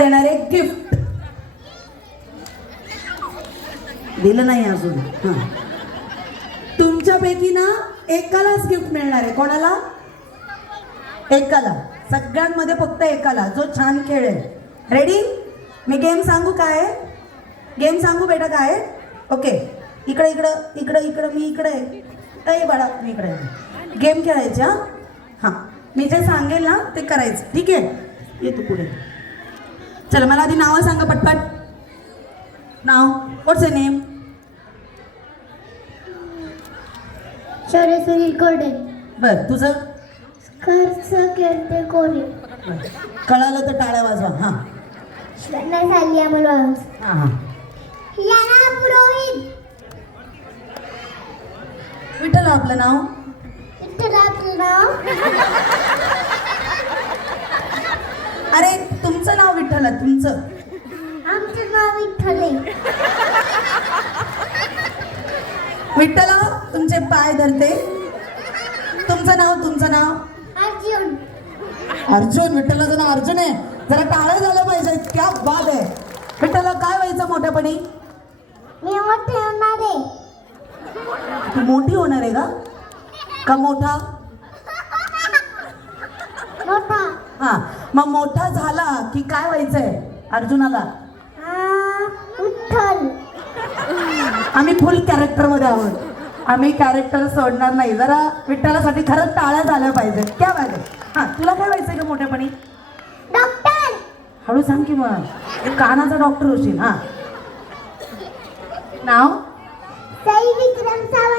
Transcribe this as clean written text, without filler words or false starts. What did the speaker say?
देणार आहे गिफ्ट. दिलं नाही अजून. हा, तुमच्यापैकी ना एकालाच गिफ्ट मिळणार आहे. कोणाला? एकाला. सगळ्यांमध्ये फक्त एकाला, जो छान खेळेल. रेडी? मी गेम सांगू काय? गेम सांगू बेटा काय? ओके, इकडे इकडं इकडं इकडं मी इकडे आहे बाळा, मी इकडे आहे. गेम खेळायचे. हां हां, मी जे सांगेल ना ते करायचं, ठीक आहे? ये तू पुढे. चला, मला आधी नावं सांगा पटपट. नाव, व्हॉट्स युअर नेम? शौर्य सुनील कोरडे. बरं, तुझं? खर्च केलते कोरे. कळालं तर टाळ्या वाजवा. हां श्रद्धा झाली आम्हाला. हां हां. याना पुरोहित. विठ्ठल आपलं नाव? विठ्ठलाचं नाव. अरे तुमचं नाव विठ्ठल आहे, तुमचं? आमचं नाव विठ्ठल आहे. विठ्ठला तुमचे पाय धरते. तुमचं नाव? तुमचं नाव? अर्जुन. अर्जुन. विठ्ठलाचं नाव अर्जुन आहे. जरा टाळं झालं पाहिजे. क्या बात आहे. विठ्ठला काय व्हायचं मोठ्यापणी? मी मोठे होणार आहे. तू मोठी होणार आहे का? का मोठा? मोठा. हा, मग मोठा झाला की काय व्हायचंय अर्जुनाला? विठ्ठल. आम्ही फुल कॅरेक्टर मध्ये आहोत. आम्ही कॅरेक्टर सोडणार नाही. जरा विठ्ठलासाठी खरंच टाळ्या झाल्या पाहिजेत. क्या बात आहे. हा, तुला काय व्हायचंय का मोठ्यापणी? डॉक्टर. हळू सांग की मग. कानाचा डॉक्टर होशील. हा, नाव? सई विक्रम सावंत.